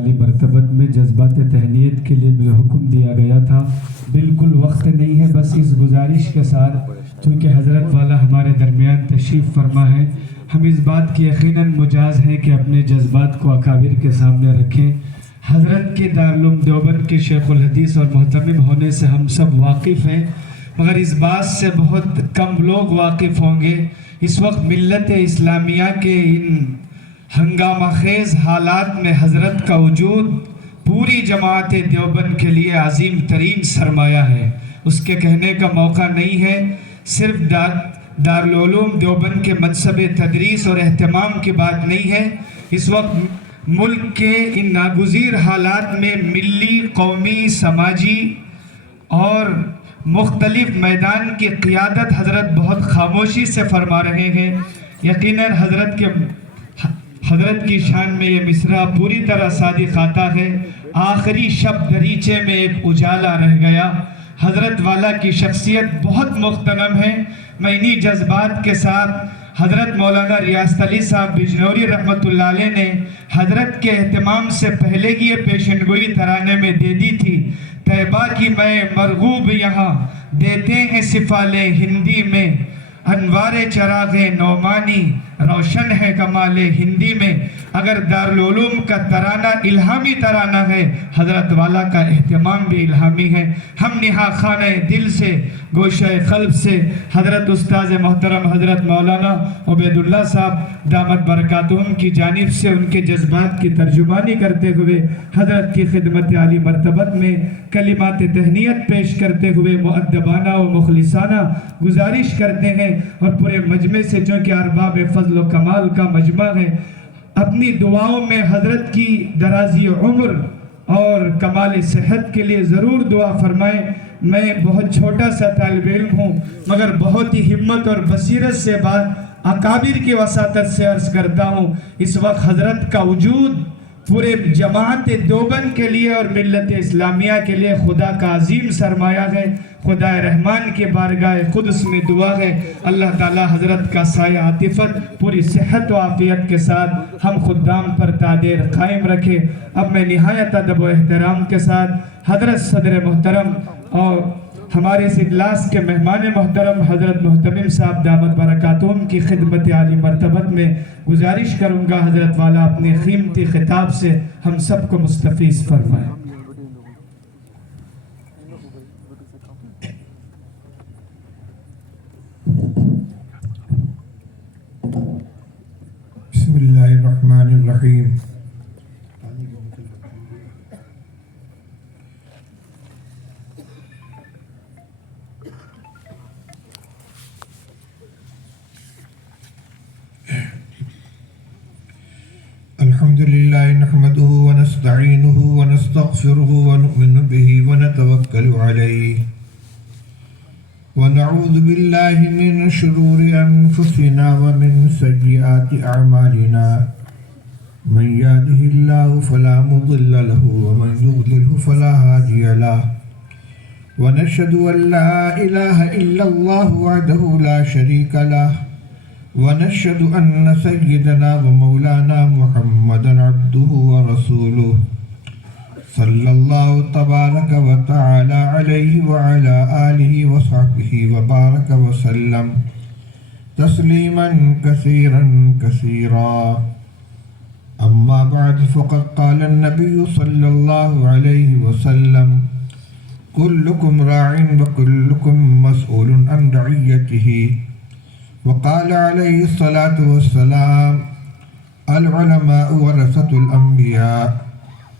عالی مرتبت میں جذبات تہنیت کے لیے مجھے حکم دیا گیا تھا، بالکل وقت نہیں ہے، بس اس گزارش کے ساتھ چونکہ حضرت والا ہمارے درمیان تشریف فرما ہے، ہم اس بات کی یقیناً مجاز ہیں کہ اپنے جذبات کو اکابر کے سامنے رکھیں۔ حضرت کے دارالعلوم دیوبند کے شیخ الحدیث اور محتمم ہونے سے ہم سب واقف ہیں، مگر اس بات سے بہت کم لوگ واقف ہوں گے۔ اس وقت ملت اسلامیہ کے ان ہنگامہ خیز حالات میں حضرت کا وجود پوری جماعت دیوبند کے لیے عظیم ترین سرمایہ ہے۔ اس کے کہنے کا موقع نہیں ہے، صرف دارالعلوم دیوبند کے مکتب تدریس اور اہتمام کی بات نہیں ہے۔ اس وقت ملک کے ان ناگزیر حالات میں ملی، قومی، سماجی اور مختلف میدان کی قیادت حضرت بہت خاموشی سے فرما رہے ہیں۔ یقیناً حضرت کی شان میں یہ مصرع پوری طرح صادق آتا ہے، آخری شب دریچے میں ایک اجالا رہ گیا۔ حضرت والا کی شخصیت بہت مغتنم ہے۔ میں انہی جذبات کے ساتھ حضرت مولانا ریاست علی صاحب بجنوری رحمۃ اللہ علیہ نے حضرت کے اہتمام سے پہلے کی یہ پیشنگوئی ترانے میں دے دی تھی، طیبہ کی میں مرغوب یہاں دیتے ہیں سفال ہندی میں، انوار چراغ نعمانی روشن ہے کمال ہندی میں۔ اگر دارالعلوم کا ترانہ الہامی ترانہ ہے، حضرت والا کا اہتمام بھی الہامی ہے۔ ہم نہا خانہ دل سے، گوشہ قلب سے حضرت استاذ محترم حضرت مولانا عبید اللہ صاحب دامت برکاتہم کی جانب سے ان کے جذبات کی ترجمانی کرتے ہوئے حضرت کی خدمت عالی مرتبت میں کلمات تہنیت پیش کرتے ہوئے مؤدبانہ و مخلصانہ گزارش کرتے ہیں، اور پورے مجمع سے چونکہ ارباب فضل و کمال کا مجمع ہے، اپنی دعاؤں میں حضرت کی درازی عمر اور کمال صحت کے لیے ضرور دعا فرمائیں۔ میں بہت چھوٹا سا طالب علم ہوں، مگر بہت ہی ہمت اور بصیرت سے بات اکابر کی وساطت سے عرض کرتا ہوں۔ اس وقت حضرت کا وجود پورے جماعت دیوبند کے لیے اور ملت اسلامیہ کے لیے خدا کا عظیم سرمایہ ہے۔ خدا رحمان کے بارگاہ قدس میں دعا ہے، اللہ تعالی حضرت کا سایہ عاطفت پوری صحت و عافیت کے ساتھ ہم خدام پر تادیر قائم رکھے۔ اب میں نہایت ادب و احترام کے ساتھ حضرت صدر محترم اور ہمارے اس اجلاس کے مہمان محترم حضرت محتمم صاحب دامت برکاتہم کی خدمت عالی مرتبت میں گزارش کروں گا، حضرت والا اپنے قیمتی خطاب سے ہم سب کو مستفیض فرمائیں۔ بسم اللہ الرحمن الرحیم۔ الحمد للہ نحمده ونستعینه ونستغفره ونؤمن به ونتوکل علیہ ونعوذ باللہ من شرور انفسنا ومن سیئات اعمالنا، من یهده اللہ فلا مضل له ومن یضلله فلا ہادی له، ونشهد ان لا الہ الا اللہ وحدہ لا شریک له، ونشهد أن سيدنا ومولانا محمدا عبده ورسوله صلى الله تبارك وتعالى عليه وعلى آله وصحبه وبارك وسلم تسليما كثيرا كثيرا. أما بعد، فقد قال النبي صلى الله عليه وسلم: كلكم راع وكلكم مسؤول عن رعيته. وقال عليه الصلاة والسلام: العلماء ورثة الأنبياء،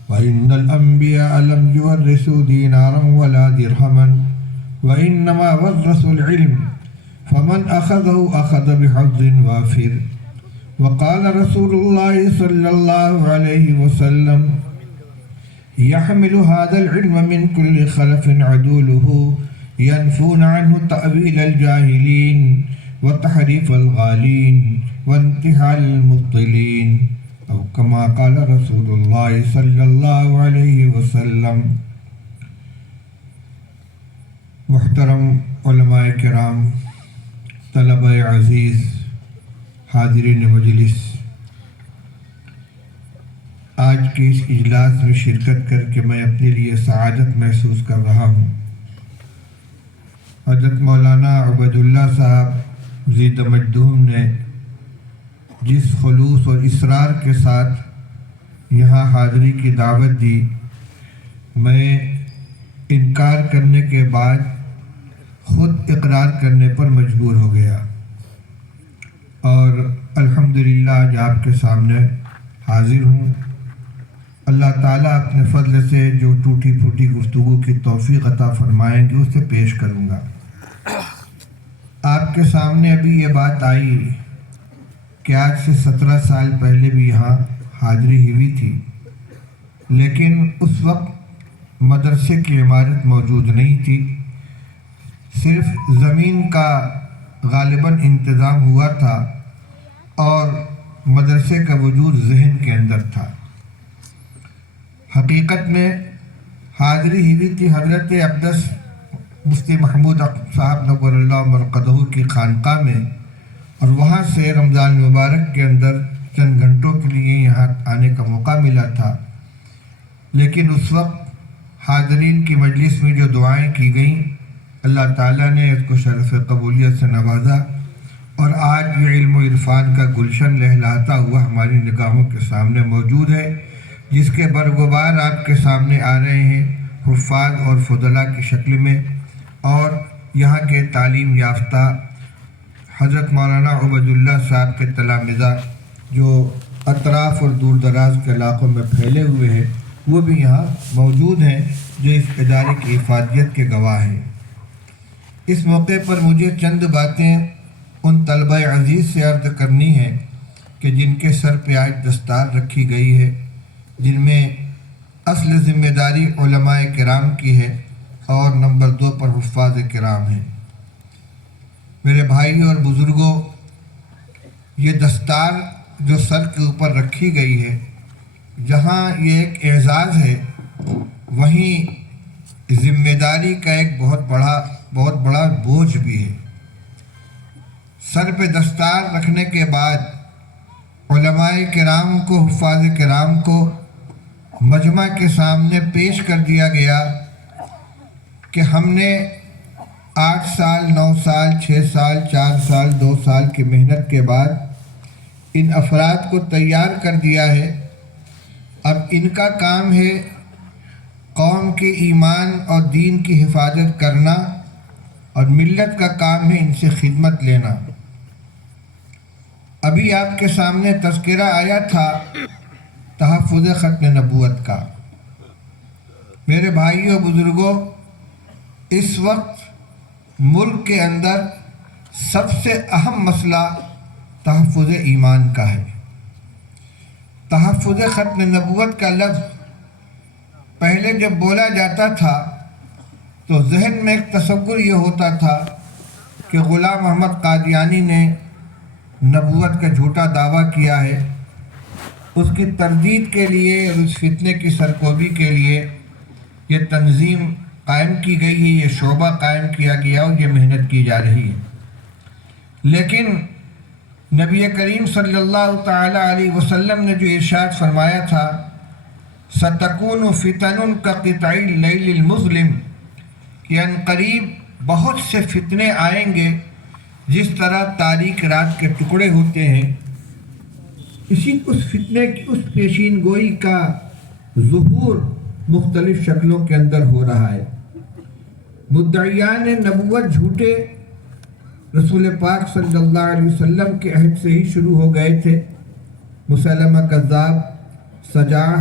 وإن الأنبياء لم يورثوا دينارا ولا درهما، وإنما ورثوا العلم، فمن أخذه أخذ بحظ وافر. وقال رسول الله صلى الله عليه وسلم: يحمل هذا العلم من كل خلف عدوله، ينفون عنه تأويل الجاهلين وتحريف الغالين وانتحال المبطلين، أو كما قال رسول الله صلى الله عليه وسلم. محترم علماء کرام، طلبہ عزیز، حاضرین مجلس، آج کے اس اجلاس میں شرکت کر کے میں اپنے لیے سعادت محسوس کر رہا ہوں۔ حضرت مولانا عبید اللہ صاحب ذی تمدن نے جس خلوص اور اصرار کے ساتھ یہاں حاضری کی دعوت دی، میں انکار کرنے کے بعد خود اقرار کرنے پر مجبور ہو گیا، اور الحمدللہ آج آپ کے سامنے حاضر ہوں۔ اللہ تعالیٰ اپنے فضل سے جو ٹوٹی پھوٹی گفتگو کی توفیق عطا فرمائیں گے اسے پیش کروں گا۔ آپ کے سامنے ابھی یہ بات آئی کہ آج سے 17 سال پہلے بھی یہاں حاضری ہوئی تھی، لیکن اس وقت مدرسے کی عمارت موجود نہیں تھی، صرف زمین کا غالباً انتظام ہوا تھا اور مدرسے کا وجود ذہن کے اندر تھا۔ حقیقت میں حاضری ہوئی تھی حضرت اقدس مفتی محمود صاحب نور اللہ مرقدہ کی خانقاہ میں، اور وہاں سے رمضان مبارک کے اندر چند گھنٹوں کے لیے یہاں آنے کا موقع ملا تھا، لیکن اس وقت حاضرین کی مجلس میں جو دعائیں کی گئیں، اللہ تعالیٰ نے اس کو شرف قبولیت سے نوازا، اور آج یہ علم و عرفان کا گلشن لہلاتا ہوا ہماری نگاہوں کے سامنے موجود ہے، جس کے برگبار آپ کے سامنے آ رہے ہیں حفاظ اور فضلاء کی شکل میں، اور یہاں کے تعلیم یافتہ حضرت مولانا عبید اللہ صاحب کے تلامذہ جو اطراف اور دور دراز کے علاقوں میں پھیلے ہوئے ہیں، وہ بھی یہاں موجود ہیں، جو اس ادارے کی افادیت کے گواہ ہیں۔ اس موقع پر مجھے چند باتیں ان طلبہ عزیز سے عرض کرنی ہیں کہ جن کے سر پہ آج دستار رکھی گئی ہے، جن میں اصل ذمہ داری علماء کرام کی ہے اور نمبر 2 پر حفاظ کرام ہیں۔ میرے بھائی اور بزرگوں، یہ دستار جو سر کے اوپر رکھی گئی ہے، جہاں یہ ایک اعزاز ہے، وہیں ذمہ داری کا ایک بہت بڑا بوجھ بھی ہے۔ سر پہ دستار رکھنے کے بعد علماء کرام کو، حفاظ کرام کو مجمع کے سامنے پیش کر دیا گیا کہ ہم نے 8 سال 9 سال 6 سال 4 سال 2 سال کی محنت کے بعد ان افراد کو تیار کر دیا ہے، اب ان کا کام ہے قوم کے ایمان اور دین کی حفاظت کرنا، اور ملت کا کام ہے ان سے خدمت لینا۔ ابھی آپ کے سامنے تذکرہ آیا تھا تحفظ ختم نبوت کا۔ میرے بھائیوں بزرگوں، اس وقت ملک کے اندر سب سے اہم مسئلہ تحفظ ایمان کا ہے۔ تحفظ ختم نبوت کا لفظ پہلے جب بولا جاتا تھا تو ذہن میں ایک تصور یہ ہوتا تھا کہ غلام احمد قادیانی نے نبوت کا جھوٹا دعویٰ کیا ہے، اس کی تردید کے لیے اور اس فتنے کی سرکوبی کے لیے یہ تنظیم قائم کی گئی ہے، یہ شعبہ قائم کیا گیا اور یہ محنت کی جا رہی ہے۔ لیکن نبی کریم صلی اللہ تعالی علیہ وسلم نے جو ارشاد فرمایا تھا، سَتَكُونُ فِتَنٌ كَقِطْعِ اللَّيْلِ الْمُظْلِمِ، کہ ان قریب بہت سے فتنے آئیں گے جس طرح تاریک رات کے ٹکڑے ہوتے ہیں، اس فتنے کی اس پیشین گوئی کا ظہور مختلف شکلوں کے اندر ہو رہا ہے۔ مدعیان نبوت جھوٹے رسول پاک صلی اللہ علیہ وسلم کے عہد سے ہی شروع ہو گئے تھے، مسلمہ کذاب، سجاح،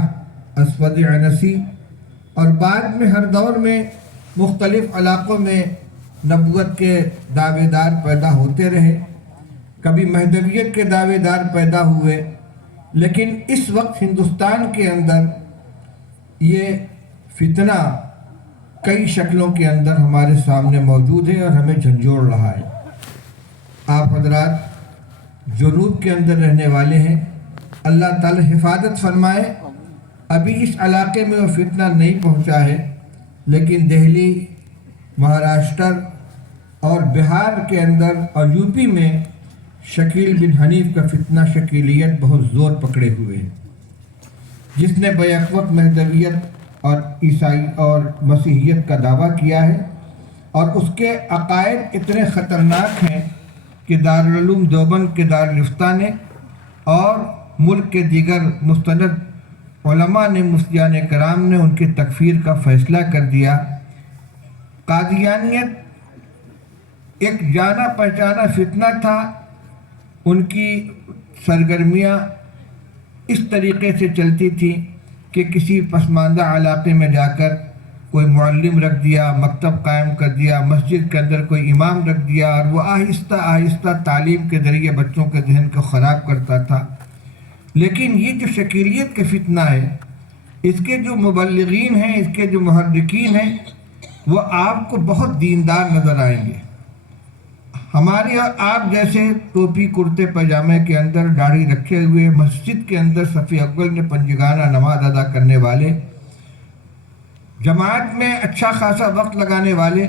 اسود عنسی، اور بعد میں ہر دور میں مختلف علاقوں میں نبوت کے دعوے دار پیدا ہوتے رہے، کبھی مہدویت کے دعوے دار پیدا ہوئے، لیکن اس وقت ہندوستان کے اندر یہ فتنہ کئی شکلوں کے اندر ہمارے سامنے موجود ہے اور ہمیں جھنجھوڑ رہا ہے۔ آپ حضرات جنوب کے اندر رہنے والے ہیں، اللہ تعالی حفاظت فرمائے۔ ابھی اس علاقے میں وہ فتنہ نہیں پہنچا ہے، لیکن دہلی، مہاراشٹر اور بہار کے اندر اور یوپی میں شکیل بن حنیف کا فتنہ شکیلیت بہت زور پکڑے ہوئے ہے، جس نے بیک وقت مہدویت اور عیسائی اور مسیحیت کا دعویٰ کیا ہے، اور اس کے عقائد اتنے خطرناک ہیں کہ دارالعلوم دیوبند کے دارالفتہ نے اور ملک کے دیگر مستند علماء نے، مفتیان کرام نے ان کی تکفیر کا فیصلہ کر دیا۔ قادیانیت ایک جانا پہچانا فتنہ تھا۔ ان کی سرگرمیاں اس طریقے سے چلتی تھیں کہ کسی پسماندہ علاقے میں جا کر کوئی معلم رکھ دیا، مکتب قائم کر دیا، مسجد کے اندر کوئی امام رکھ دیا، اور وہ آہستہ آہستہ تعلیم کے ذریعے بچوں کے ذہن کو خراب کرتا تھا۔ لیکن یہ جو شکیلیت کا فتنہ ہے، اس کے جو مبلغین ہیں، اس کے جو محرکین ہیں، وہ آپ کو بہت دیندار نظر آئیں گے۔ ہمارے اور آپ جیسے ٹوپی کرتے پاجامے کے اندر داڑھی رکھے ہوئے، مسجد کے اندر صف اول میں پنجگانہ نماز ادا کرنے والے، جماعت میں اچھا خاصا وقت لگانے والے،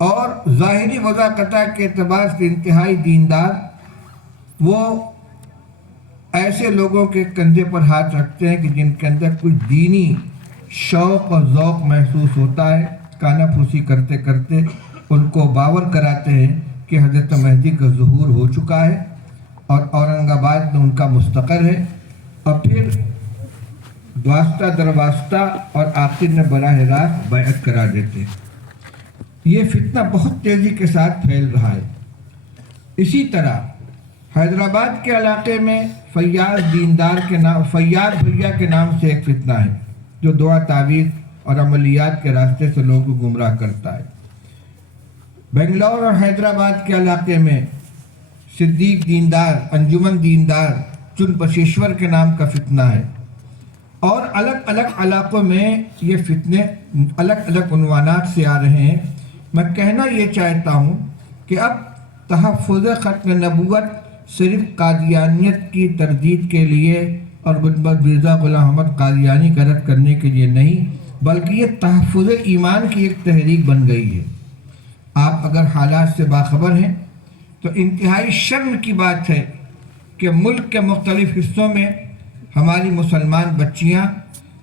اور ظاہری وضاقتہ کے اعتبار سے انتہائی دیندار، وہ ایسے لوگوں کے کندھے پر ہاتھ رکھتے ہیں کہ جن کے اندر کچھ دینی شوق اور ذوق محسوس ہوتا ہے۔ کانا پھوسی کرتے کرتے ان کو باور کراتے ہیں کہ حضرت مہدی کا ظہور ہو چکا ہے اور اورنگ آباد میں ان کا مستقر ہے، اور پھر واسطہ در واسطہ اور آخر میں براہ راست بیعت کرا دیتے ہیں۔ یہ فتنہ بہت تیزی کے ساتھ پھیل رہا ہے۔ اسی طرح حیدرآباد کے علاقے میں فیاض بھیا کے نام سے ایک فتنہ ہے جو دعا تعویذ اور عملیات کے راستے سے لوگوں کو گمراہ کرتا ہے۔ بنگلور اور حیدرآباد کے علاقے میں صدیق دیندار، انجمن دیندار، چن بشیشور کے نام کا فتنہ ہے، اور الگ الگ علاقوں میں یہ فتنے الگ الگ عنوانات سے آ رہے ہیں۔ میں کہنا یہ چاہتا ہوں کہ اب تحفظ ختم نبوت صرف قادیانیت کی تردید کے لیے اور گنبد مرزا غلام احمد قادیانی کا رد کرنے کے لیے نہیں، بلکہ یہ تحفظ ایمان کی ایک تحریک بن گئی ہے۔ آپ اگر حالات سے باخبر ہیں تو انتہائی شرم کی بات ہے کہ ملک کے مختلف حصوں میں ہماری مسلمان بچیاں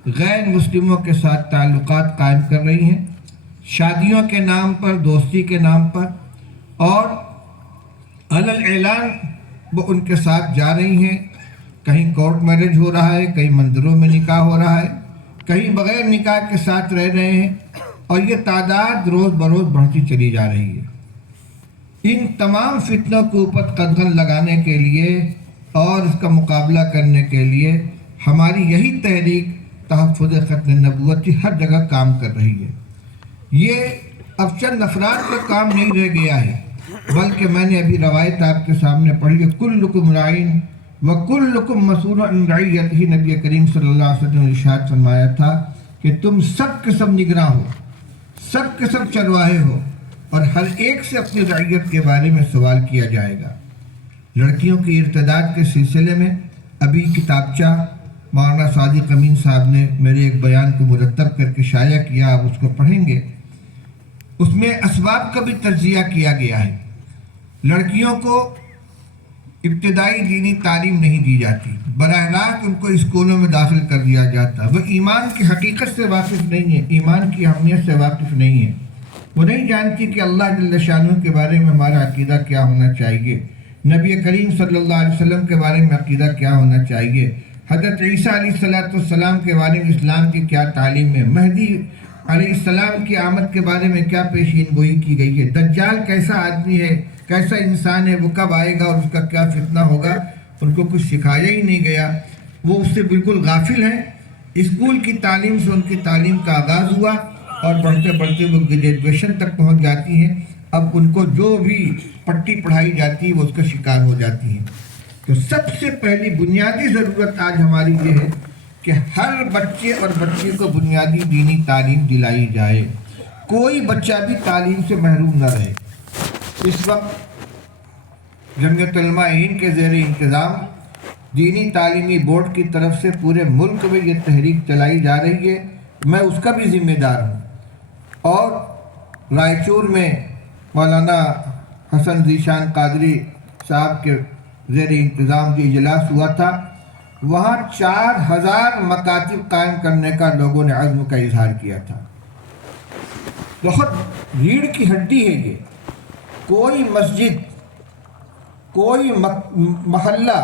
غیر مسلموں کے ساتھ تعلقات قائم کر رہی ہیں، شادیوں کے نام پر، دوستی کے نام پر، اور علی الاعلان وہ ان کے ساتھ جا رہی ہیں۔ کہیں کورٹ میرج ہو رہا ہے، کہیں مندروں میں نکاح ہو رہا ہے، کہیں بغیر نکاح کے ساتھ رہ رہے ہیں، اور یہ تعداد روز بروز بڑھتی چلی جا رہی ہے۔ ان تمام فتنوں کے اوپر قدغن لگانے کے لیے اور اس کا مقابلہ کرنے کے لیے ہماری یہی تحریک تحفظ ختم نبوت کی ہر جگہ کام کر رہی ہے۔ یہ اب چند افراد کا کام نہیں رہ گیا ہے، بلکہ میں نے ابھی روایت آپ کے سامنے پڑھی ہے، کلکم راعٍ وکلکم مسئول عن رعیتہ۔ نبی کریم صلی اللہ علیہ وسلم نے ارشاد فرمایا تھا کہ تم سب کے سب نگراں ہو، سب کے سب چرواہے ہو، اور ہر ایک سے اپنی رعیت کے بارے میں سوال کیا جائے گا۔ لڑکیوں کی ارتداد کے سلسلے میں ابھی کتابچہ مولانا صادق امین صاحب نے میرے ایک بیان کو مرتب کر کے شائع کیا، آپ اس کو پڑھیں گے۔ اس میں اسباب کا بھی تجزیہ کیا گیا ہے۔ لڑکیوں کو ابتدائی دینی تعلیم نہیں دی جاتی، براہ راست ان کو اسکولوں میں داخل کر دیا جاتا۔ وہ ایمان کی حقیقت سے واقف نہیں ہے، ایمان کی اہمیت سے واقف نہیں ہے۔ وہ نہیں جانتی کہ اللہ جل شانہ کے بارے میں ہمارا عقیدہ کیا ہونا چاہیے، نبی کریم صلی اللہ علیہ وسلم کے بارے میں عقیدہ کیا ہونا چاہیے، حضرت عیسیٰ علیہ السلام کے بارے میں اسلام کی کیا تعلیم ہے، مہدی علیہ السلام کی آمد کے بارے میں کیا پیشین گوئی کی گئی ہے، دجال کیسا آدمی ہے، کیسا انسان ہے، وہ کب آئے گا اور اس کا کیا فتنہ ہوگا، ان کو کچھ سکھایا ہی نہیں گیا۔ وہ اس سے بالکل غافل ہیں۔ اسکول کی تعلیم سے ان کی تعلیم کا آغاز ہوا، اور بڑھتے بڑھتے وہ گریجویشن تک پہنچ جاتی ہیں۔ اب ان کو جو بھی پٹی پڑھائی جاتی ہے وہ اس کا شکار ہو جاتی ہیں۔ تو سب سے پہلی بنیادی ضرورت آج ہماری یہ ہے کہ ہر بچے اور بچی کو بنیادی دینی تعلیم دلائی جائے، کوئی بچہ بھی تعلیم سے محروم نہ رہے۔ اس وقت جمعیت علماء ہند کے زیر انتظام دینی تعلیمی بورڈ کی طرف سے پورے ملک میں یہ تحریک چلائی جا رہی ہے، میں اس کا بھی ذمہ دار ہوں۔ اور رائچور میں مولانا حسن ذیشان قادری صاحب کے زیر انتظام جو اجلاس ہوا تھا، وہاں 4000 مکاتب قائم کرنے کا لوگوں نے عزم کا اظہار کیا تھا۔ بہت ریڑھ کی ہڈی ہے یہ۔ کوئی مسجد، کوئی محلہ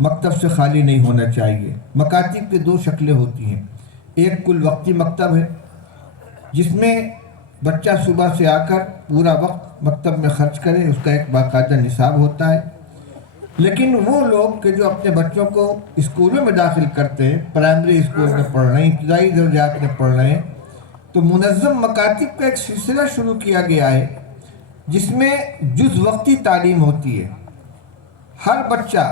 مکتب سے خالی نہیں ہونا چاہیے۔ مکاتب کی 2 شکلیں ہوتی ہیں، ایک کل وقتی مکتب ہے جس میں بچہ صبح سے آ کر پورا وقت مکتب میں خرچ کرے، اس کا ایک باقاعدہ نصاب ہوتا ہے۔ لیکن وہ لوگ کہ جو اپنے بچوں کو اسکولوں میں داخل کرتے ہیں، پرائمری اسکول میں پڑھ رہے ہیں، ابتدائی درجات میں پڑھ رہے ہیں، تو منظم مکاتب کا ایک سلسلہ شروع کیا گیا ہے جس میں جز وقتی تعلیم ہوتی ہے۔ ہر بچہ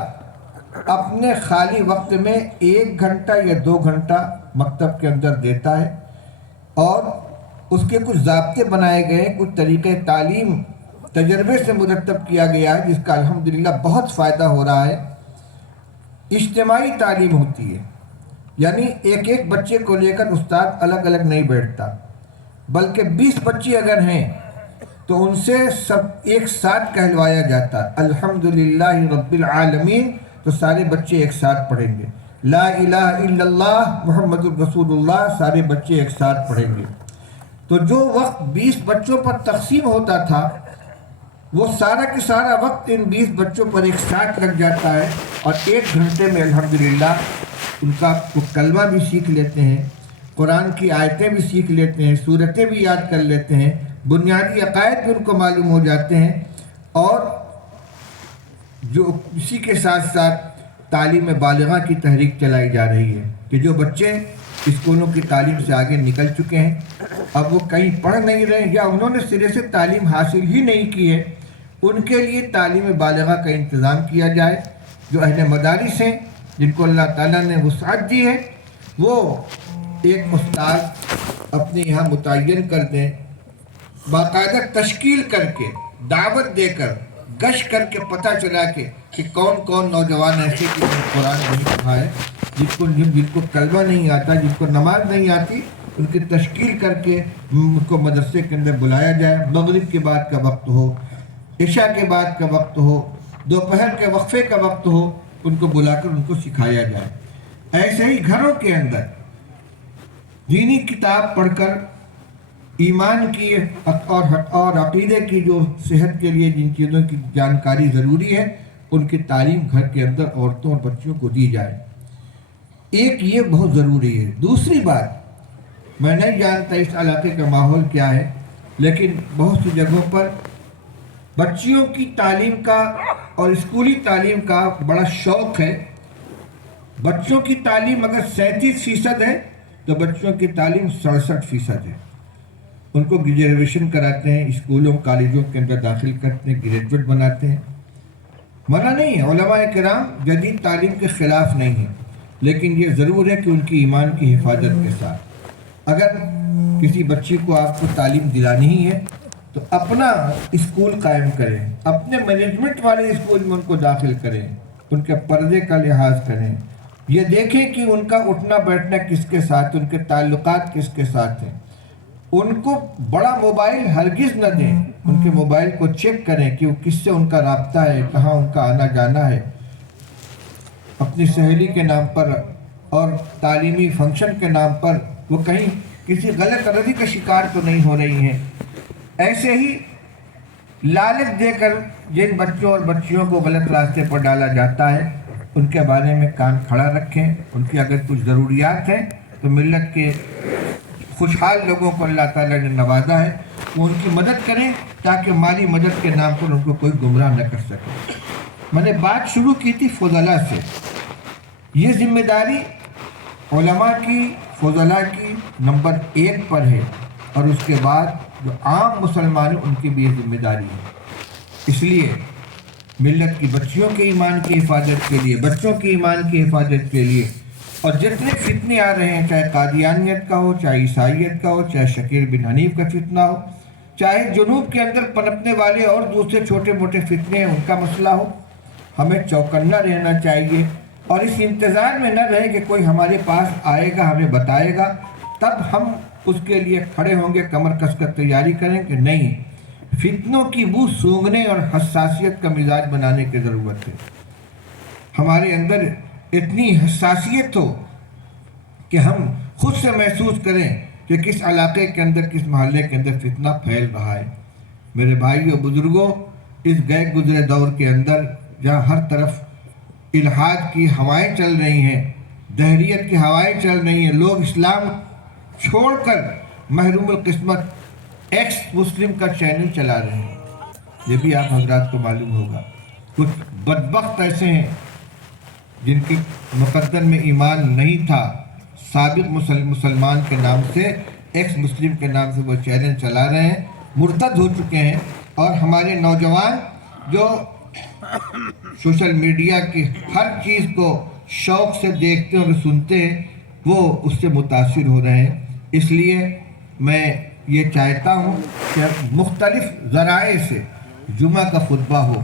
اپنے خالی وقت میں 1 گھنٹہ یا 2 گھنٹہ مکتب کے اندر دیتا ہے، اور اس کے کچھ ضابطے بنائے گئے، کچھ طریقے تعلیم تجربے سے مرتب کیا گیا ہے جس کا الحمدللہ بہت فائدہ ہو رہا ہے۔ اجتماعی تعلیم ہوتی ہے، یعنی ایک بچے کو لے کر استاد الگ الگ نہیں بیٹھتا، بلکہ 20 بچے اگر ہیں تو ان سے سب ایک ساتھ کہلوایا جاتا ہے الحمدللہ رب العالمین، تو سارے بچے ایک ساتھ پڑھیں گے۔ لا الہ الا اللہ محمد الرسول اللہ، سارے بچے ایک ساتھ پڑھیں گے۔ تو جو وقت 20 بچوں پر تقسیم ہوتا تھا، وہ سارا کے سارا وقت ان 20 بچوں پر ایک ساتھ لگ جاتا ہے، اور 1 گھنٹے میں الحمدللہ ان کا کلمہ بھی سیکھ لیتے ہیں، قرآن کی آیتیں بھی سیکھ لیتے ہیں، سورتیں بھی یاد کر لیتے ہیں، بنیادی عقائد بھی ان کو معلوم ہو جاتے ہیں، اور جو اسی کے ساتھ ساتھ تعلیم بالغہ کی تحریک چلائی جا رہی ہے کہ جو بچے اسکولوں کی تعلیم سے آگے نکل چکے ہیں، اب وہ کہیں پڑھ نہیں رہے یا انہوں نے سرے سے تعلیم حاصل ہی نہیں کی ہے، ان کے لیے تعلیم بالغہ کا انتظام کیا جائے۔ جو اہل مدارس ہیں جن کو اللہ تعالیٰ نے وسعت دی ہے، وہ ایک استاد اپنے یہاں متعین کر دیں، باقاعدہ تشکیل کر کے، دعوت دے کر، گشت کر کے پتہ چلا کہ کون کون نوجوان ایسے کہ قرآن نہیں پڑھا ہے، جن کو کلمہ نہیں آتا، جن کو نماز نہیں آتی، ان کی تشکیل کر کے ان کو مدرسے کے اندر بلایا جائے۔ مغرب کے بعد کا وقت ہو، عشاء کے بعد کا وقت ہو، دوپہر کے وقفے کا وقت ہو، ان کو بلا کر ان کو سکھایا جائے۔ ایسے ہی گھروں کے اندر دینی کتاب پڑھ کر ایمان کی اور عقیدے کی جو صحت کے لیے جن چیزوں کی جانکاری ضروری ہے، ان کی تعلیم گھر کے اندر عورتوں اور بچوں کو دی جائے۔ ایک یہ بہت ضروری ہے۔ دوسری بات، میں نہیں جانتا اس علاقے کا ماحول کیا ہے، لیکن بہت سی جگہوں پر بچیوں کی تعلیم کا اور اسکولی تعلیم کا بڑا شوق ہے۔ بچوں کی تعلیم اگر 37% ہے تو بچوں کی تعلیم 67% ہے۔ ان کو گریجویشن کراتے ہیں، اسکولوں کالجوں کے اندر داخل کرتے ہیں، گریجویٹ بناتے ہیں۔ منع نہیں ہے، علماء کرام جدید تعلیم کے خلاف نہیں ہیں، لیکن یہ ضرور ہے کہ ان کی ایمان کی حفاظت کے ساتھ اگر کسی بچی کو آپ کو تعلیم دلانی ہی ہے تو اپنا اسکول قائم کریں، اپنے مینجمنٹ والے اسکول میں ان کو داخل کریں، ان کے پردے کا لحاظ کریں، یہ دیکھیں کہ ان کا اٹھنا بیٹھنا کس کے ساتھ، ان کے تعلقات کس کے ساتھ ہیں۔ ان کو بڑا موبائل ہرگز نہ دیں، ان کے موبائل کو چیک کریں کہ وہ کس سے ان کا رابطہ ہے، کہاں ان کا آنا جانا ہے، اپنی سہیلی کے نام پر اور تعلیمی فنکشن کے نام پر وہ کہیں کسی غلط رضی کا شکار تو نہیں ہو رہی ہیں۔ ایسے ہی لالچ دے کر جن بچوں اور بچیوں کو غلط راستے پر ڈالا جاتا ہے، ان کے بارے میں کان کھڑا رکھیں۔ ان کی اگر کچھ ضروریات ہیں تو ملت کے خوشحال لوگوں کو اللہ تعالیٰ نے نوازا ہے، وہ ان کی مدد کریں تاکہ مالی مدد کے نام پر ان کو کوئی گمراہ نہ کر سکے۔ میں نے بات شروع کی تھی فضلاء سے۔ یہ ذمہ داری علماء کی، فضلاء کی نمبر 1 پر ہے، اور اس کے بعد جو عام مسلمان ہیں ان کی بھی یہ ذمہ داری ہے۔ اس لیے ملت کی بچیوں کے ایمان کی حفاظت کے لیے، بچوں کی ایمان کی حفاظت کے لیے، اور جتنے فتنے آ رہے ہیں، چاہے قادیانیت کا ہو، چاہے عیسائیت کا ہو، چاہے شکیر بن حنیف کا فتنہ ہو، چاہے جنوب کے اندر پنپنے والے اور دوسرے چھوٹے موٹے فتنے ہیں ان کا مسئلہ ہو، ہمیں چوکنا رہنا چاہیے، اور اس انتظار میں نہ رہے کہ کوئی ہمارے پاس آئے گا ہمیں بتائے گا تب ہم اس کے لیے کھڑے ہوں گے، کمر کس کر تیاری کریں کہ نہیں، فتنوں کی بو سونگھنے اور حساسیت کا مزاج بنانے کی ضرورت ہے۔ ہمارے اندر اتنی حساسیت ہو کہ ہم خود سے محسوس کریں کہ کس علاقے کے اندر، کس محلے کے اندر فتنہ پھیل رہا ہے۔ میرے بھائیو بزرگوں، اس گئے گزرے دور کے اندر جہاں ہر طرف الحاد کی ہوائیں چل رہی ہیں، دہریت کی ہوائیں چل رہی ہیں، لوگ اسلام چھوڑ کر محروم القسمت ایکس مسلم کا چینل چلا رہے ہیں، یہ بھی آپ حضرات کو معلوم ہوگا۔ کچھ بدبخت ایسے ہیں جن کے مقدر میں ایمان نہیں تھا، سابق مسلمان کے نام سے، ایکس مسلم کے نام سے وہ چینل چلا رہے ہیں، مرتد ہو چکے ہیں، اور ہمارے نوجوان جو سوشل میڈیا کی ہر چیز کو شوق سے دیکھتے اور سنتے ہیں، وہ اس سے متاثر ہو رہے ہیں۔ اس لیے میں یہ چاہتا ہوں کہ مختلف ذرائع سے جمعہ کا خطبہ ہو،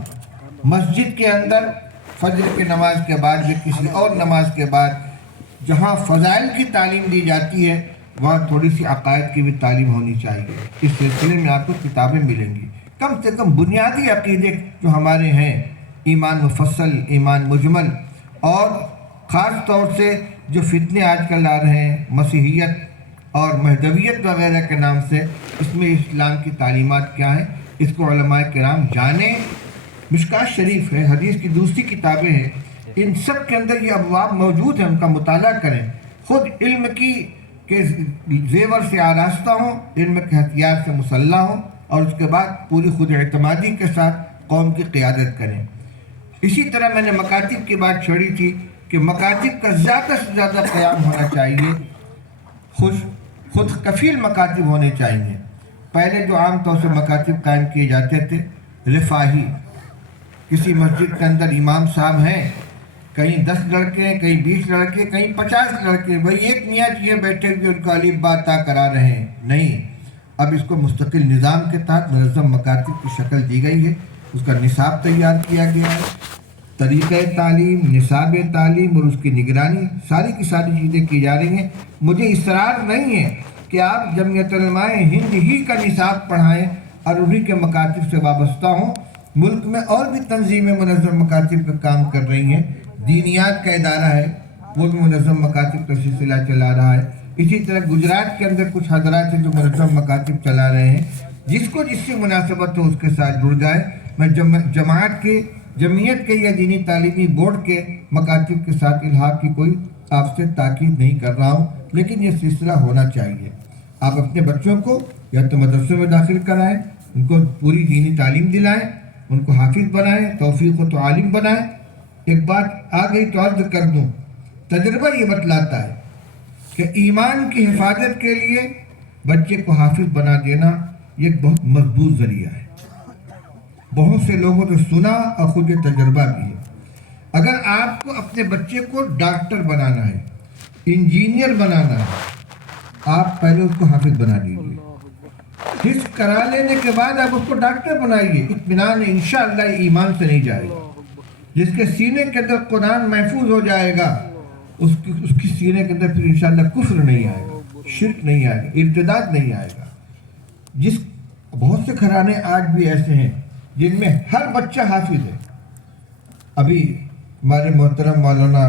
مسجد کے اندر فجر کی نماز کے بعد یا کسی اور نماز کے بعد جہاں فضائل کی تعلیم دی جاتی ہے، وہاں تھوڑی سی عقائد کی بھی تعلیم ہونی چاہیے۔ اس سلسلے میں آپ کو کتابیں ملیں گی، کم سے کم بنیادی عقیدے جو ہمارے ہیں، ایمان مفصل، ایمان مجمل، اور خاص طور سے جو فتنے آج کل آ رہے ہیں مسیحیت اور مہدویت وغیرہ کے نام سے، اس میں اسلام کی تعلیمات کیا ہیں، اس کو علماء کرام جانیں۔ مشکوٰۃ شریف ہے، حدیث کی دوسری کتابیں ہیں، ان سب کے اندر یہ ابواب موجود ہیں، ان کا مطالعہ کریں، خود علم کی کے زیور سے آراستہ ہوں، علم کے ہتھیار سے مسلح ہوں، اور اس کے بعد پوری خود اعتمادی کے ساتھ قوم کی قیادت کریں۔ اسی طرح میں نے مکاتب کی بات چھیڑی تھی کہ مکاتب کا زیادہ سے زیادہ قیام ہونا چاہیے، خود کفیل مکاتب ہونے چاہیے۔ پہلے جو عام طور سے مکاتب قائم کیے جاتے تھے، رفاہی، کسی مسجد کے اندر امام صاحب ہیں، کہیں 10 لڑکے ہیں، کہیں 20 لڑکے، کہیں 50 لڑکے، وہی ایک میاں جی بیٹھے ہوئے ان کو الف با تا کرا رہے ہیں۔ نہیں، اب اس کو مستقل نظام کے تحت منظم مکاتب کی شکل دی گئی ہے، اس کا نصاب تیار کیا گیا ہے، طریقہ تعلیم، نصاب تعلیم اور اس کی نگرانی، ساری کی ساری چیزیں کی جا رہی ہیں۔ مجھے اصرار نہیں ہے کہ آپ جمعیت علماء ہند ہی کا نصاب پڑھائیں اور انہی کے مکاتب سے وابستہ ہوں۔ ملک میں اور بھی تنظیمیں منظم مکاتب کا کام کر رہی ہیں، دینیات کا ادارہ ہے، وہ بھی منظم مکاتب کا سلسلہ چلا رہا ہے۔ اسی طرح گجرات کے اندر کچھ حضرات ہیں جو منظم مکاتب چلا رہے ہیں، جس کو جس سے مناسبت ہو اس کے ساتھ جڑ جائے۔ میں جماعت کے، جمعیت کے یا دینی تعلیمی بورڈ کے مکاتب کے ساتھ الحاق کی کوئی آپ سے تاکید نہیں کر رہا ہوں، لیکن یہ سلسلہ ہونا چاہیے۔ آپ اپنے بچوں کو یا تو مدرسے میں داخل کرائیں، ان کو پوری دینی تعلیم دلائیں، ان کو حافظ بنائیں، توفیق و تعلیم بنائیں۔ ایک بات آ گئی تو عرض کر دوں، تجربہ یہ بتلاتا ہے کہ ایمان کی حفاظت کے لیے بچے کو حافظ بنا دینا یہ ایک بہت مضبوط ذریعہ ہے۔ بہت سے لوگوں نے سنا اور خود یہ تجربہ بھی ہے۔ اگر آپ کو اپنے بچے کو ڈاکٹر بنانا ہے، انجینئر بنانا ہے، آپ پہلے اس کو حافظ بنا دیجیے، حفظ کرا لینے کے بعد آپ اس کو ڈاکٹر بنائیے، اطمینان انشاءاللہ ایمان سے نہیں جائے گا۔ جس کے سینے کے اندر قرآن محفوظ ہو جائے گا، اس کی سینے کے اندر پھر انشاءاللہ کفر نہیں آئے گا، شرک نہیں آئے گا، ارتداد نہیں آئے گا۔ بہت سے گھرانے آج بھی ایسے ہیں جن میں ہر بچہ حافظ ہے۔ ابھی ہمارے محترم مولانا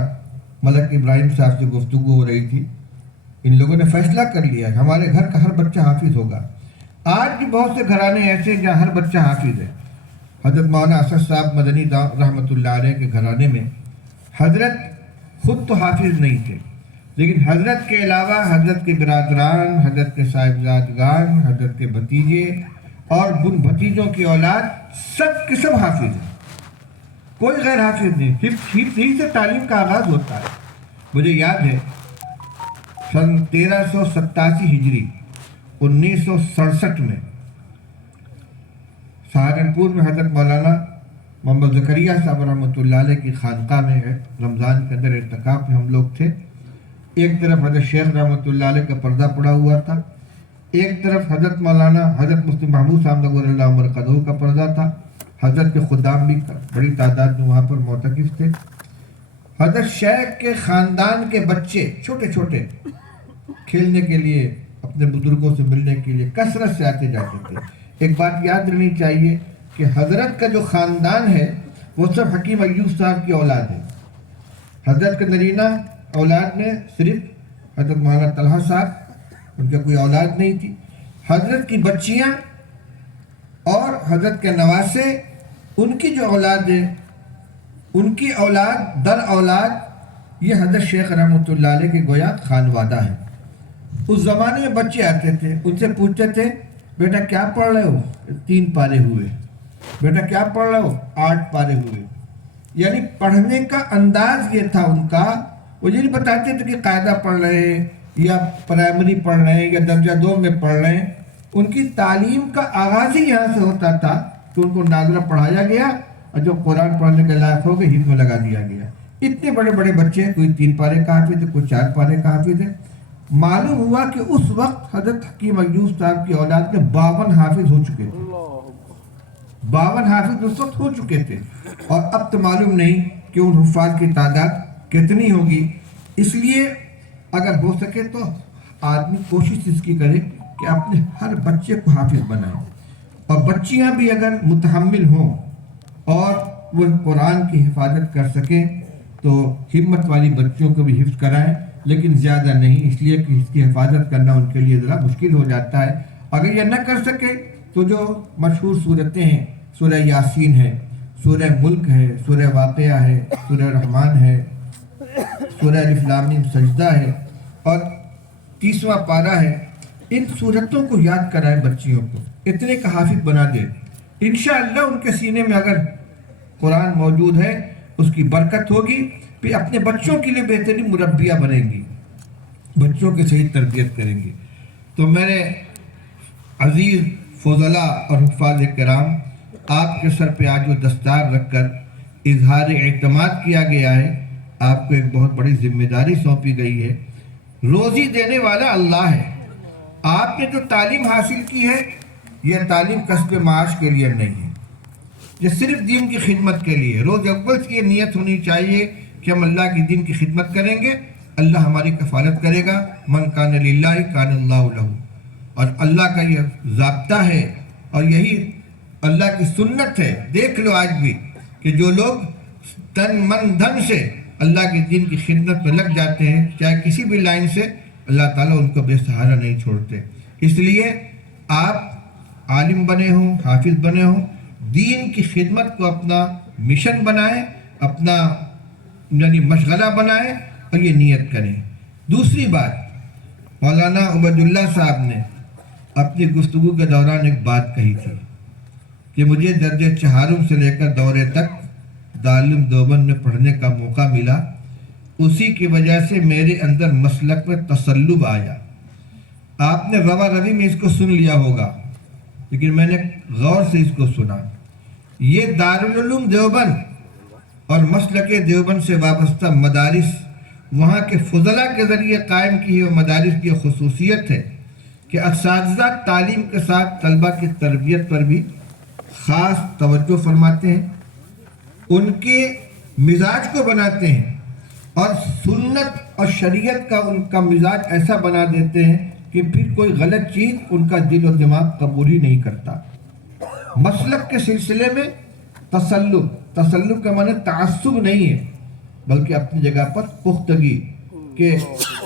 ملک ابراہیم صاحب سے گفتگو ہو رہی تھی، ان لوگوں نے فیصلہ کر لیا کہ ہمارے گھر کا ہر بچہ حافظ ہوگا۔ آج بھی بہت سے گھرانے ایسے ہیں جہاں ہر بچہ حافظ ہے۔ حضرت مولانا اسد صاحب مدنی رحمۃ اللہ علیہ کے گھرانے میں حضرت خود تو حافظ نہیں تھے، لیکن حضرت کے علاوہ حضرت کے برادران، حضرت کے صاحبزادگان، حضرت کے بھتیجے اور ان بھتیجوں کی اولاد سب کے سب حافظ ہیں، کوئی غیر حافظ نہیں۔ حفظ ہی سے تعلیم کا آغاز ہوتا ہے۔ مجھے یاد ہے سن 1387 ہجری 1967 میں سہارنپور میں حضرت مولانا محمد زکریا صاحب رحمۃ اللہ علیہ کی خانقاہ میں رمضان کے اندر اعتکاف میں ہم لوگ تھے۔ ایک طرف حضرت شیخ رحمۃ اللہ علیہ کا پردہ پڑا ہوا تھا، ایک طرف حضرت مولانا حضرت مفتی محمود صاحب نور اللہ عمر قدو کا پردہ تھا۔ حضرت کے خدام بھی بڑی تعداد میں وہاں پر معتکف تھے۔ حضرت شیخ کے خاندان کے بچے چھوٹے چھوٹے کھیلنے کے لیے، اپنے بزرگوں سے ملنے کے لیے کثرت سے آتے جاتے تھے۔ ایک بات یاد رہنی چاہیے کہ حضرت کا جو خاندان ہے وہ سب حکیم ایوب صاحب کی اولاد ہے۔ حضرت کے نرینہ اولاد میں صرف حضرت مولانا طلحہ صاحب، ان کا کوئی اولاد نہیں تھی. حضرت کی بچیاں اور حضرت کے نواسے، ان کی جو اولاد ہے، ان کی اولاد در اولاد یہ حضرت شیخ رحمۃ اللہ علیہ کے گویا خانوادہ ہے. اس زمانے میں بچے آتے تھے، ان سے پوچھتے تھے بیٹا کیا پڑھ رہے ہو؟ 3 پارے ہوئے. بیٹا کیا پڑھ رہے ہو؟ 8 پارے ہوئے. یعنی پڑھنے کا انداز یہ تھا ان کا. وہ یہ نہیں بتاتے تھے کہ قاعدہ پڑھ رہے ہیں یا پرائمری پڑھ رہے ہیں یا درجہ 2 میں پڑھ رہے ہیں. ان کی تعلیم کا آغاز ہی یہاں سے ہوتا تھا کہ ان کو ناظرہ پڑھایا گیا اور جو قرآن پڑھنے کے لائق ہو گئے ہند میں لگا دیا گیا. اتنے بڑے بڑے بچے، کوئی 3 پارے کا حافظ تھے، کوئی 4 پارے کا حافظ تھے. معلوم ہوا کہ اس وقت حضرت حکیم ایوب صاحب کی اولاد میں 52 حافظ ہو چکے تھے. 52 حافظ اس وقت ہو چکے تھے، اور اب تو معلوم نہیں کہ ان حفاظ کی تعداد کتنی ہوگی. اس لیے اگر ہو سکے تو آدمی کوشش اس کی کرے کہ اپنے ہر بچے کو حافظ بنائے، اور بچیاں بھی اگر متحمل ہوں اور وہ قرآن کی حفاظت کر سکیں تو ہمت والی بچوں کو بھی حفظ کرائیں، لیکن زیادہ نہیں، اس لیے کہ اس کی حفاظت کرنا ان کے لیے ذرا مشکل ہو جاتا ہے. اگر یہ نہ کر سکے تو جو مشہور صورتیں ہیں، سورہ یاسین ہے، سورہ ملک ہے، سورہ واقعہ ہے، سورہ رحمان ہے، سورہ الف لام میم سجدہ ہے، اور 30واں پارہ ہے، ان صورتوں کو یاد کرائیں بچیوں کو، اتنے کا حافظ بنا دے. انشاءاللہ ان کے سینے میں اگر قرآن موجود ہے اس کی برکت ہوگی، پھر اپنے بچوں کے لیے بہترین مربیہ بنیں گی، بچوں کی صحیح تربیت کریں گی. تو میرے عزیز فضلاء اور حفاظ کرام، آپ کے سر پہ آج وہ دستار رکھ کر اظہار اعتماد کیا گیا ہے. آپ کو ایک بہت بڑی ذمہ داری سونپی گئی ہے. روزی دینے والا اللہ ہے. آپ نے جو تعلیم حاصل کی ہے یہ تعلیم کسب معاش کے لیے نہیں ہے، یہ صرف دین کی خدمت کے لیے. روز اول کی یہ نیت ہونی چاہیے کہ ہم اللہ کی دین کی خدمت کریں گے، اللہ ہماری کفالت کرے گا. من کان للہ کان اللہ لہ. اور اللہ کا یہ ضابطہ ہے اور یہی اللہ کی سنت ہے. دیکھ لو آج بھی کہ جو لوگ تن من دھن سے اللہ کے دین کی خدمت میں لگ جاتے ہیں، چاہے کسی بھی لائن سے، اللہ تعالیٰ ان کو بے سہارا نہیں چھوڑتے. اس لیے آپ عالم بنے ہوں، حافظ بنے ہوں، دین کی خدمت کو اپنا مشن بنائیں، اپنا یعنی مشغلہ بنائیں اور یہ نیت کریں. دوسری بات، مولانا عبید اللہ صاحب نے اپنی گفتگو کے دوران ایک بات کہی تھی کہ مجھے درجہ چہارم سے لے کر دورے تک دارالعلوم دیوبند میں پڑھنے کا موقع ملا. اسی کی وجہ سے میرے اندر مسلک میں تسلب آیا. آپ نے روا روی میں اس کو سن لیا ہوگا، لیکن میں نے غور سے اس کو سنا. یہ دارالعلوم دیوبند اور مسلک دیوبند سے وابستہ مدارس، وہاں کے فضلاء کے ذریعے قائم کی ہوئی مدارس کی خصوصیت ہے کہ اساتذہ تعلیم کے ساتھ طلبہ کی تربیت پر بھی خاص توجہ فرماتے ہیں، ان کے مزاج کو بناتے ہیں، اور سنت اور شریعت کا ان کا مزاج ایسا بنا دیتے ہیں کہ پھر کوئی غلط چیز ان کا دل و دماغ قبول ہی نہیں کرتا. مسلک کے سلسلے میں تسلب کا معنی تعصب نہیں ہے، بلکہ اپنی جگہ پر پختگی، کہ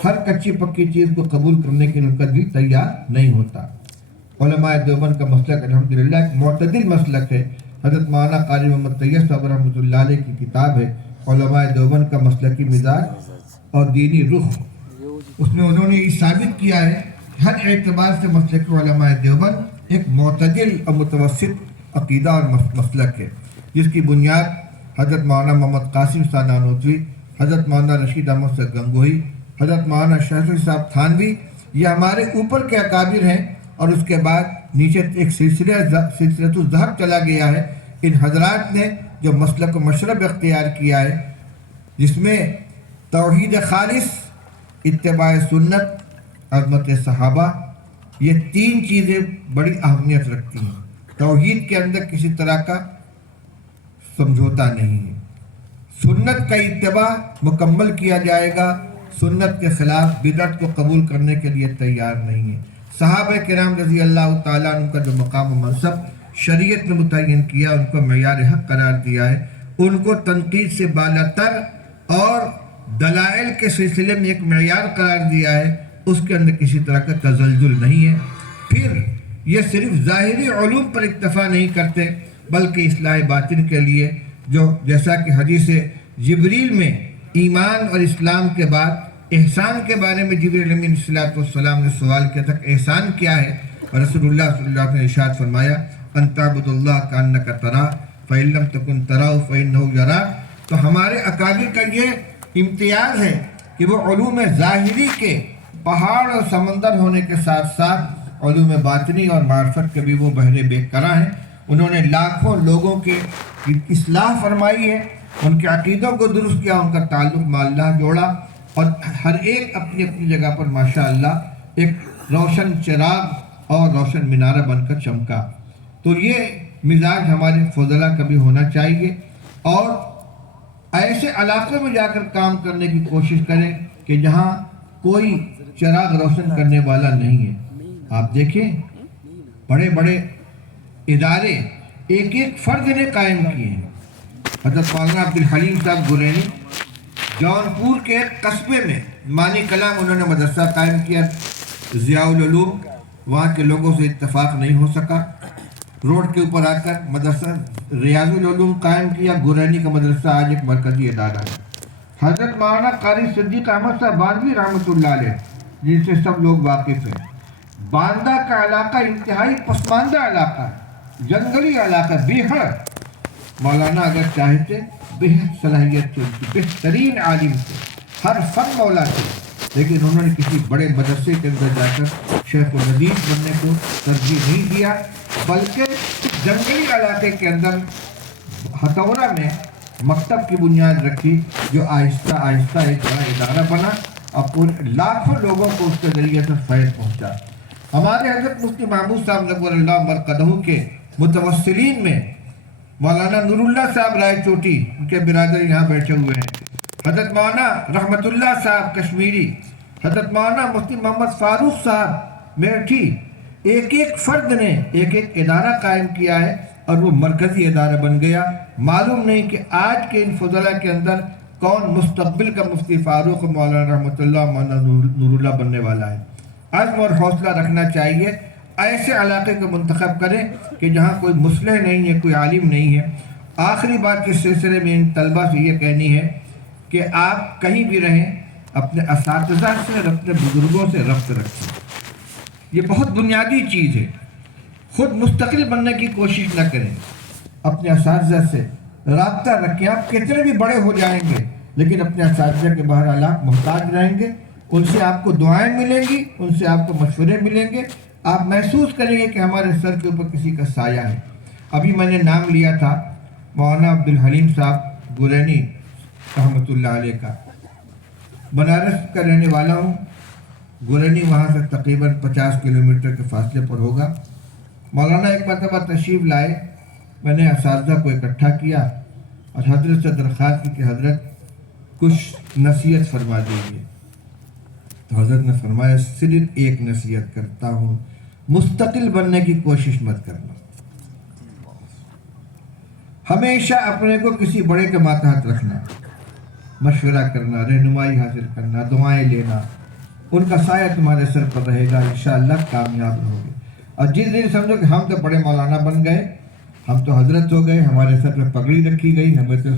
ہر کچی پکی چیز کو قبول کرنے کے لیے ان کا دل تیار نہیں ہوتا. علماء دیوبند کا مسلک الحمدللہ ایک معتدل مسلک ہے. حضرت مولانا قاری محمد طیب صاحب رحمۃ اللہ علیہ کی کتاب ہے علماء دیوبند کا مسلکی مزاج اور دینی رخ. اس میں انہوں نے یہ ثابت کیا ہے ہر اعتبار سے مسلک علماء دیوبند ایک معتدل اور متوسط عقیدہ اور مسلک ہے، جس کی بنیاد حضرت مولانا محمد قاسم صاحب نانوتوی، حضرت مولانا رشید احمد سے گنگوہی، حضرت مولانا شاہد صاحب تھانوی، یہ ہمارے اوپر کے اکابر ہیں. اور اس کے بعد نیچے ایک سلسلۃ الذہب چلا گیا ہے. ان حضرات نے جو مسلک و مشرب اختیار کیا ہے، جس میں توحید خالص، اتباع سنت، عظمت صحابہ، یہ 3 چیزیں بڑی اہمیت رکھتی ہیں. توحید کے اندر کسی طرح کا سمجھوتا نہیں ہے. سنت کا اتباع مکمل کیا جائے گا، سنت کے خلاف بدعت کو قبول کرنے کے لیے تیار نہیں ہے. صحابہ کرام رضی اللہ تعالیٰ عنہ کا جو مقام و منصب شریعت نے متعین کیا، ان کو معیار حق قرار دیا ہے، ان کو تنقید سے بالا تر اور دلائل کے سلسلے میں ایک معیار قرار دیا ہے، اس کے اندر کسی طرح کا تزلزل نہیں ہے۔ پھر یہ صرف ظاہری علوم پر اکتفا نہیں کرتے بلکہ اصلاح باطن کے لیے، جو جیسا کہ حدیث جبریل میں ایمان اور اسلام کے بعد احسان کے بارے میں جبریل امین صلی اللہ علیہ وسلم نے سوال کیا تھا کہ احسان کیا ہے، اور رسول اللہ صلی اللہ علیہ وسلم نے ارشاد فرمایا ان تعبد اللہ کانک تراہ فإن لم تکن تراہ فإنہ یراک۔ تو ہمارے اکابر کا یہ امتیاز ہے کہ وہ علوم ظاہری کے پہاڑ اور سمندر ہونے کے ساتھ ساتھ علوم باطنی اور معرفت کے بھی وہ بحر بے کرا ہیں۔ انہوں نے لاکھوں لوگوں کی اصلاح فرمائی ہے، ان کے عقیدوں کو درست کیا، ان کا تعلق مع اللہ جوڑا، اور ہر ایک اپنی اپنی جگہ پر ماشاءاللہ ایک روشن چراغ اور روشن منارہ بن کر چمکا۔ تو یہ مزاج ہمارے فضلاء کا بھی ہونا چاہیے، اور ایسے علاقے میں جا کر کام کرنے کی کوشش کریں کہ جہاں کوئی چراغ روشن کرنے والا نہیں ہے۔ آپ دیکھیں بڑے بڑے ادارے ایک ایک فرد نے قائم کیے ہیں۔ حضرت مولانا عبدالحلیم صاحب گورینی جونپور کے ایک قصبے میں مانی کلام انہوں نے مدرسہ قائم کیا، ضیاء العلوم، وہاں کے لوگوں سے اتفاق نہیں ہو سکا، روڈ کے اوپر آ کر مدرسہ ریاض العلوم قائم کیا۔ گورینی کا مدرسہ آج ایک مرکزی ادارہ ہے۔ حضرت مولانا قاری صدیق احمد صاحب باندھوی رحمۃ اللہ علیہ، جن سے سب لوگ واقف ہیں، باندہ کا علاقہ انتہائی پسماندہ علاقہ ہے، جنگلی علاقہ، بیہڑ۔ مولانا اگر چاہتے بہت صلاحیت تھی، ان کی بہترین عالم تھے، ہر فن مولا تھے، لیکن انہوں نے کسی بڑے مدرسے کے اندر جا کر شیخ الحدیث بننے کو ترجیح نہیں دیا، بلکہ جنگلی علاقے کے اندر ہتھورا میں مکتب کی بنیاد رکھی، جو آہستہ آہستہ ایک بڑا ادارہ بنا اور پورے لاکھوں لوگوں کو اس کے ذریعے سے فیض پہنچا۔ ہمارے حضرت مفتی محمود صاحب نور اللہ مرقدہ کے متوسلین میں مولانا نور اللہ صاحب رائے چوٹی، ان کے برادر یہاں بیٹھے ہوئے ہیں، حضرت مولانا رحمت اللہ صاحب کشمیری، حضرت مولانا مفتی محمد فاروق صاحب میرٹھی، ایک ایک فرد نے ایک ایک ادارہ قائم کیا ہے اور وہ مرکزی ادارہ بن گیا۔ معلوم نہیں کہ آج کے ان فضلاء کے اندر کون مستقبل کا مفتی فاروق مولانا رحمۃ اللہ مولانا نور اللہ بننے والا ہے۔ عزم اور حوصلہ رکھنا چاہیے، ایسے علاقے کو منتخب کریں کہ جہاں کوئی مصلح نہیں ہے، کوئی عالم نہیں ہے۔ آخری بات کے سلسلے میں ان طلبہ سے یہ کہنی ہے کہ آپ کہیں بھی رہیں اپنے اساتذہ سے اور اپنے بزرگوں سے ربط رکھیں، یہ بہت بنیادی چیز ہے۔ خود مستقل بننے کی کوشش نہ کریں، اپنے اساتذہ سے رابطہ رکھیں۔ آپ کتنے بھی بڑے ہو جائیں گے لیکن اپنے اساتذہ کے بہرحال آپ محتاج رہیں گے، ان سے آپ کو دعائیں ملیں گی، ان سے آپ کو مشورے ملیں گے، آپ محسوس کریں گے کہ ہمارے سر کے اوپر کسی کا سایہ ہے۔ ابھی میں نے نام لیا تھا مولانا عبدالحلیم صاحب گورینی رحمۃ اللہ علیہ کا، بنارس کا رہنے والا ہوں، گورینی وہاں سے تقریباً 50 کلومیٹر کے فاصلے پر ہوگا۔ مولانا ایک مرتبہ تشریف لائے، میں نے اساتذہ کو اکٹھا کیا اور حضرت سے درخواست کی کہ حضرت کچھ نصیحت فرما دیجیے۔ تو حضرت نے فرمایا صرف ایک نصیحت کرتا ہوں، مستقل بننے کی کوشش مت کرنا، ہمیشہ اپنے کو کسی بڑے کے ماتحت رکھنا، مشورہ کرنا، رہنمائی حاصل کرنا، دعائیں لینا، ان کا سایہ تمہارے سر پر رہے گا، انشاءاللہ کامیاب رہوگے۔ اور جس دن سمجھو کہ ہم تو بڑے مولانا بن گئے، ہم تو حضرت ہو گئے، ہمارے سر پہ پگڑی رکھی گئی، ہمیں تو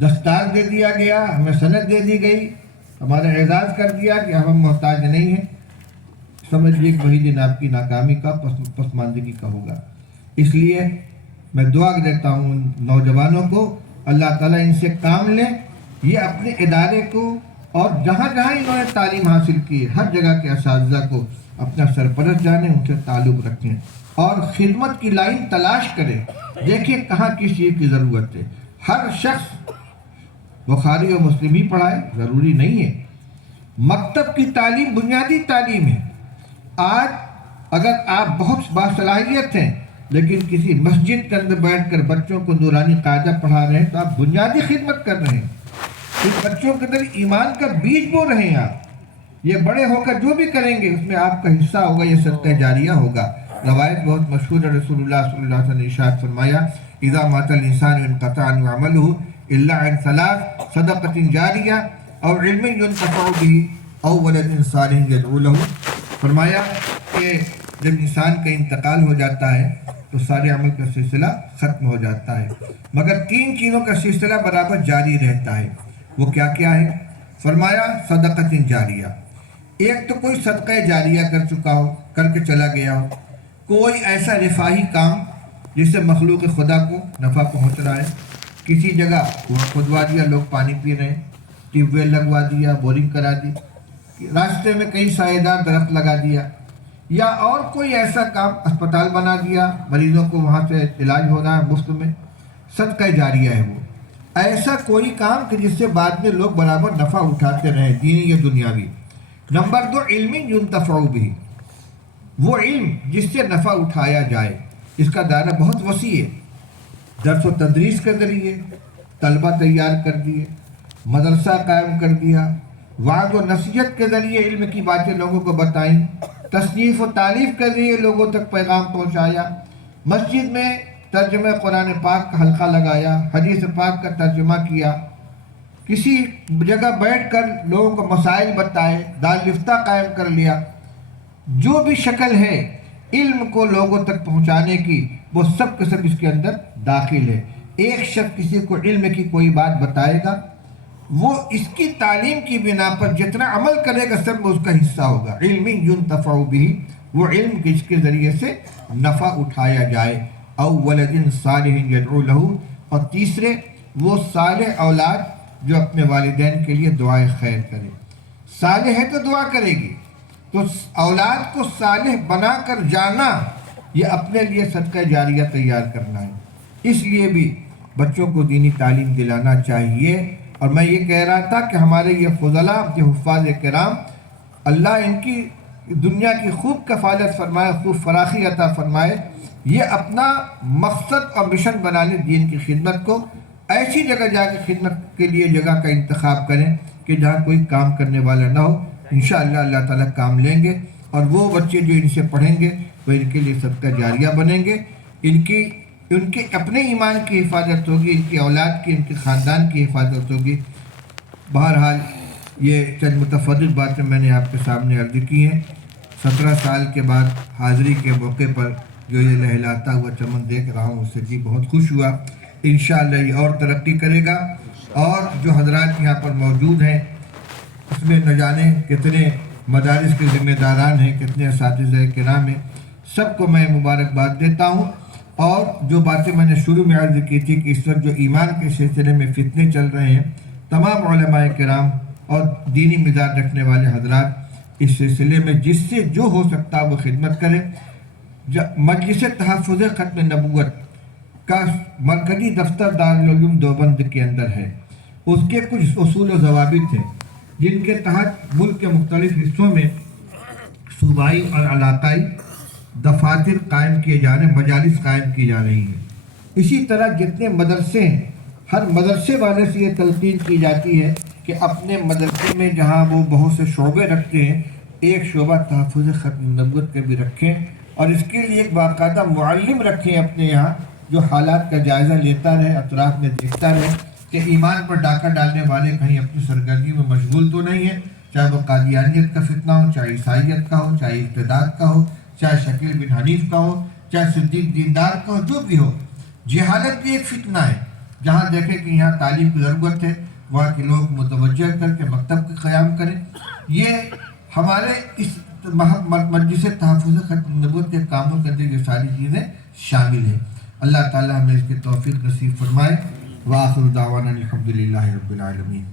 دستار دے دیا گیا، ہمیں سند دے دی گئی، ہمارا اعزاز کر دیا کہ ہم محتاج نہیں ہیں، سمجھیے کہ وہی دن آپ کی ناکامی کا، پسماندگی کا ہوگا۔ اس لیے میں دعا دیتا ہوں نوجوانوں کو، اللہ تعالیٰ ان سے کام لیں، یہ اپنے ادارے کو اور جہاں جہاں انہوں نے تعلیم حاصل کی ہے ہر جگہ کے اساتذہ کو اپنا سرپرست جانیں، ان سے تعلق رکھیں اور خدمت کی لائن تلاش کریں، دیکھیں کہاں کس چیز کی ضرورت ہے۔ ہر شخص بخاری اور مسلم ہی پڑھائے ضروری نہیں ہے، مکتب کی تعلیم بنیادی تعلیم ہے۔ آج اگر آپ بہت باصلاحیت ہیں لیکن کسی مسجد کے اندر بیٹھ کر بچوں کو نورانی قاعدہ پڑھا رہے ہیں تو آپ بنیادی خدمت کر رہے ہیں، ان بچوں کے اندر ایمان کا بیج بو رہے ہیں آپ۔ یہ بڑے ہو کر جو بھی کریں گے اس میں آپ کا حصہ ہوگا، یہ صدقہ جاریہ ہوگا۔ روایت بہت مشہور ہے، رسول اللہ صلی اللہ علیہ وسلم نے ارشاد فرمایا اذا مات الانسان انقطع عنه عمله الا عن ثلاث صدقۃ جاریہ او علم ينتفع به او ولد صالح يدعو له. فرمایا کہ جب انسان کا انتقال ہو جاتا ہے تو سارے عمل کا سلسلہ ختم ہو جاتا ہے، مگر 3 چیزوں کا سلسلہ برابر جاری رہتا ہے. وہ کیا کیا ہے؟ فرمایا صدقۃ جاریہ. ایک تو کوئی صدقہ جاریہ کر چکا ہو، کر کے چلا گیا ہو، کوئی ایسا رفاہی کام جس سے مخلوق خدا کو نفع پہنچ رہا ہے. کسی جگہ کنواں کھدوا دیا، لوگ پانی پی رہے ہیں، ٹیوب ویل لگوا دیا، بورنگ کرا دی، راستے میں کئی سایہ دار درخت لگا دیا، یا اور کوئی ایسا کام، اسپتال بنا دیا، مریضوں کو وہاں سے علاج ہو رہا ہے مفت میں. صدقہ جاریہ ہے وہ. ایسا کوئی کام کہ جس سے بعد میں لوگ برابر نفع اٹھاتے رہیں، دینی یا دنیاوی. نمبر 2 علم ينتفع به. وہ علم جس سے نفع اٹھایا جائے. اس کا دائرہ بہت وسیع ہے. درس و تدریس کے ذریعے طلبہ تیار کر دیے، مدرسہ قائم کر دیا، وعظ و نصیحت کے ذریعے علم کی باتیں لوگوں کو بتائیں، تصنیف و تالیف کے ذریعے لوگوں تک پیغام پہنچایا، مسجد میں ترجمہ قرآن پاک کا حلقہ لگایا، حدیث پاک کا ترجمہ کیا، کسی جگہ بیٹھ کر لوگوں کو مسائل بتائے، دارالفتہ قائم کر لیا. جو بھی شکل ہے علم کو لوگوں تک پہنچانے کی، وہ سب کے سب اس کے اندر داخل ہے. ایک شخص کسی کو علم کی کوئی بات بتائے گا، وہ اس کی تعلیم کی بنا پر جتنا عمل کرے گا سب میں اس کا حصہ ہوگا. علم ينتفع به. وہ علم جس کے ذریعے سے نفع اٹھایا جائے. او ولد صالح يدعو له. اور تیسرے وہ صالح اولاد جو اپنے والدین کے لیے دعائے خیر کرے. صالح ہے تو دعا کرے گی، تو اولاد کو صالح بنا کر جانا یہ اپنے لیے صدقہ جاریہ تیار کرنا ہے. اس لیے بھی بچوں کو دینی تعلیم دلانا چاہیے. اور میں یہ کہہ رہا تھا کہ ہمارے یہ فضلاء، یہ حفاظ کرام، اللہ ان کی دنیا کی خوب کفالت فرمائے، خوب فراخی عطا فرمائے. یہ اپنا مقصد اور مشن بنا لیں دین کی خدمت کو. ایسی جگہ جا کے خدمت کے لیے جگہ کا انتخاب کریں کہ جہاں کوئی کام کرنے والا نہ ہو. انشاءاللہ اللہ تعالیٰ کام لیں گے، اور وہ بچے جو ان سے پڑھیں گے وہ ان کے لیے صدقہ جاریہ بنیں گے. ان کے اپنے ایمان کی حفاظت ہوگی، ان کی اولاد کی، ان کے خاندان کی حفاظت ہوگی. بہرحال یہ چند متفرد باتیں میں نے آپ کے سامنے عرض کی ہیں. 17 سال کے بعد حاضری کے موقع پر جو یہ لہلاتا ہوا چمن دیکھ رہا ہوں، اس سے جی بہت خوش ہوا. انشاءاللہ یہ اور ترقی کرے گا. اور جو حضرات یہاں پر موجود ہیں اس میں نہ جانے کتنے مدارس کے ذمہ داران ہیں، کتنے اساتذہ کرام ہیں. سب کو میں مبارکباد دیتا ہوں. اور جو باتیں میں نے شروع میں عرض کی تھی کہ اس وقت جو ایمان کے سلسلے میں فتنے چل رہے ہیں، تمام علماء کرام اور دینی مزاج رکھنے والے حضرات اس سلسلے میں جس سے جو ہو سکتا وہ خدمت کریں. مجلس تحفظ ختم نبوت کا مرکزی دفتر دارالعلوم دیوبند کے اندر ہے. اس کے کچھ اصول و ضوابط ہیں جن کے تحت ملک کے مختلف حصوں میں صوبائی اور علاقائی دفاتر قائم کیے جا رہے ہیں، مجالس قائم کی جا رہی ہیں. اسی طرح جتنے مدرسے ہیں، ہر مدرسے والے سے یہ تلقین کی جاتی ہے کہ اپنے مدرسے میں جہاں وہ بہت سے شعبے رکھتے ہیں، ایک شعبہ تحفظ ختم نبوت کے بھی رکھیں، اور اس کے لیے ایک باقاعدہ معلم رکھیں اپنے یہاں جو حالات کا جائزہ لیتا رہے، اطراف میں دیکھتا رہے کہ ایمان پر ڈاکہ ڈالنے والے کہیں اپنی سرگرمی میں مشغول تو نہیں ہیں. چاہے وہ قادیانیت کا فتنہ ہو، چاہے عیسائیت کا ہو، چاہے ارتداد کا ہو، چاہے شکیل بن حنیف کا ہو، چاہے صدیق دیندار کا ہو، جو بھی ہو. جہالت بھی ایک فتنہ ہے. جہاں دیکھیں کہ یہاں تعلیم کی ضرورت ہے، وہاں کے لوگ متوجہ کر کے مکتب کا قیام کریں. یہ ہمارے اس مجلس تحفظ ختم نبوت کے کاموں کے اندر یہ ساری چیزیں شامل ہیں. اللہ تعالیٰ ہمیں اس کی توفیق نصیب فرمائے. وآخر دعوانا الحمدللہ رب العالمین.